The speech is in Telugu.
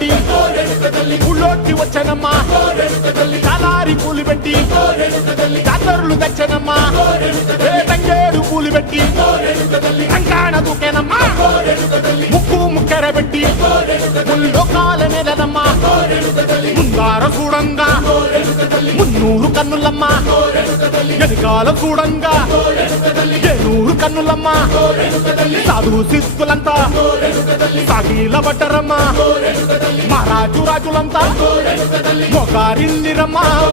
పెట్టి ఊళ్ళోకి వచ్చనమ్మా చాలారి పూలు పెట్టి జాతరులు తెచ్చనమ్మా తంగేడు పూలు పెట్టి కంకాణ దూకేనమ్మా ముక్కు ముక్కెర పెట్టి ముల్లోకాల నెలనమ్మా ముందార చూడంగా మున్నూరు కన్నులమ్మా వెనకాల చూడంగా ఏనూరు కన్నులమ్మా సాధు శిస్తులంతా సాగిల పడ్డరమ్మా మహారాజు రాజులంతా మొగారిందిరమ్మా.